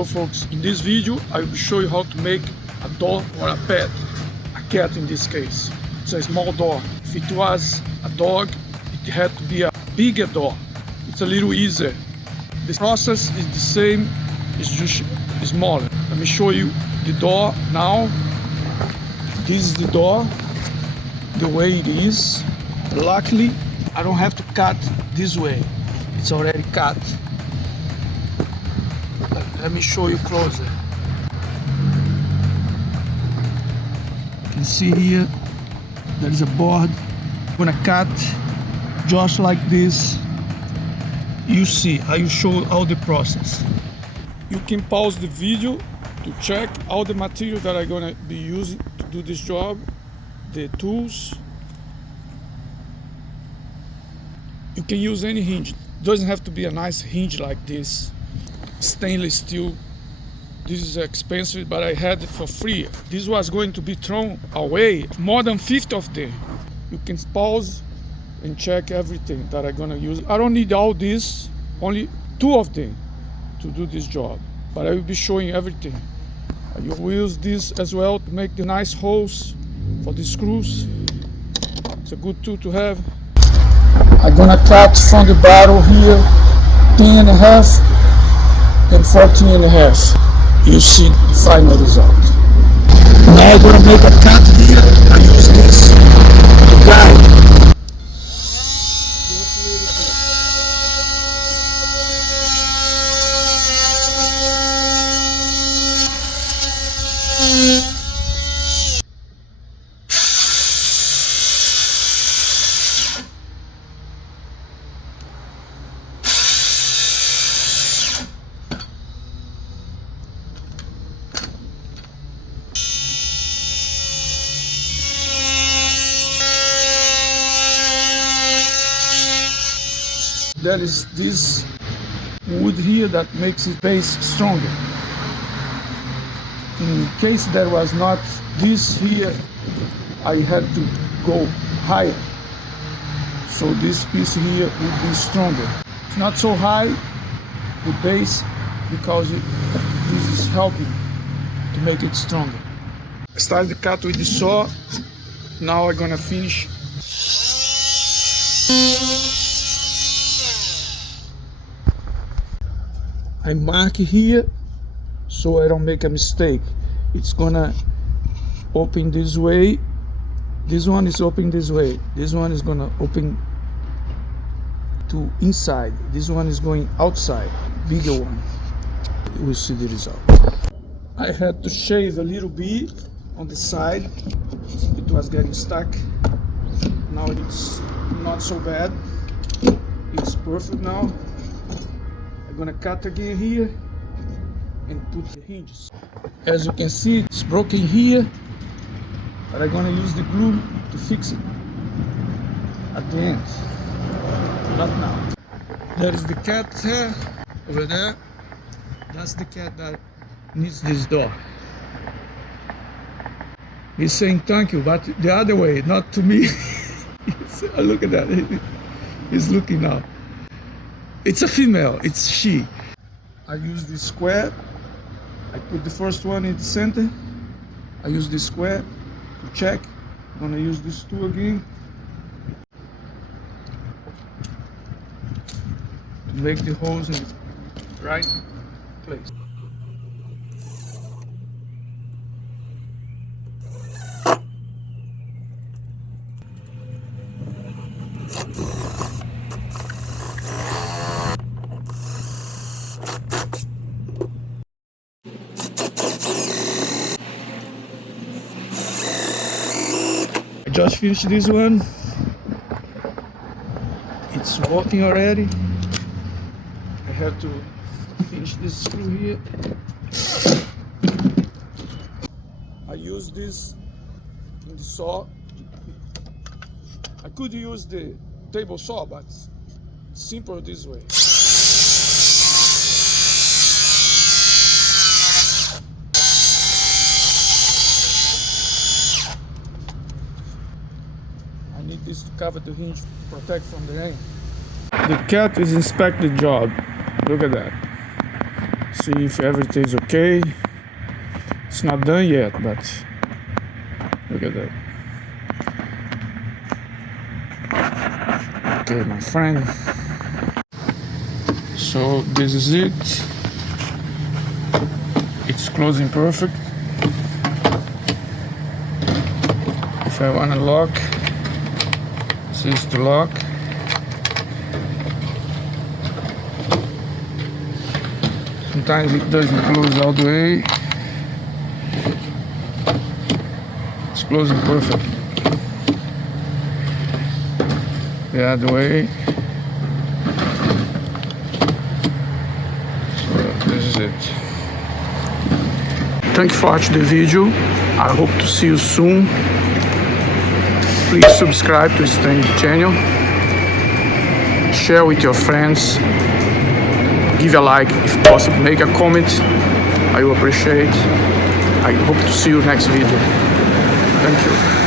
Hello folks, in this video I will show you how to make a door for a pet, a cat in this case. It's a small door. If it was a dog, it had to be a bigger door. It's a little easier. The process is the same, it's just smaller. Let me show you the door now. This is the door, the way it is. Luckily, I don't have to cut this way. It's already cut. Let me show you closer. You can see here, there is a board. I'm gonna cut just like this. You see, I will show all the process. You can pause the video to check all the material that I'm gonna be using to do this job, the tools. You can use any hinge. It doesn't have to be a nice hinge like this. Stainless steel. This is expensive, but I had it for free. This was going to be thrown away, more than 50 of them. You can pause and check everything that I'm gonna use. I don't need all this, only 2 of them to do this job, but I will be showing everything. You will use this as well to make the nice holes for the screws. It's a good tool to have. I'm gonna cut from the barrel here 10.5 and 14.5. You see the final result. Now I'm gonna make a cut here. I use this to guide. There is this wood here that makes the base stronger. In case there was not this here, I had to go higher. So this piece here would be stronger. It's not so high, the base, because this is helping to make it stronger. I started the cut with the saw. Now I'm gonna finish. I mark here so I don't make a mistake. It's gonna open this way. This one is open this way. This one is gonna open to inside. This one is going outside. Bigger one. We'll see the result. I had to shave a little bit on the side. It was getting stuck. Now it's not so bad. It's perfect now. I'm gonna cut again here and put the hinges. As you can see, it's broken here, but I'm gonna use the glue to fix it at the end, not now. There is the cat hair over there. That's the cat that needs this door. He's saying thank you, but the other way, not to me. Look at that, he's looking now. It's a female, it's she. I use this square. I put the first one in the center. I use this square to check. I'm gonna use this tool again to make the holes in the right place. I just finished this one. It's working already. I have to finish this screw here. I use this in the saw. I could use the table saw, but it's simpler this way. need this to cover the hinge to protect from the rain. The cat is inspecting the job. Look at that. See if everything's okay. It's not done yet, but look at that. Okay, my friend. So this is it. It's closing perfect. If I want to lock, this is the lock. Sometimes it doesn't close all the way. It's closing perfect. The other way. So this is it. Thank you for watching the video. I hope to see you soon. Please subscribe to Stan's channel. Share with your friends. Give a like if possible. Make a comment. I will appreciate. I hope to see you next video. Thank you.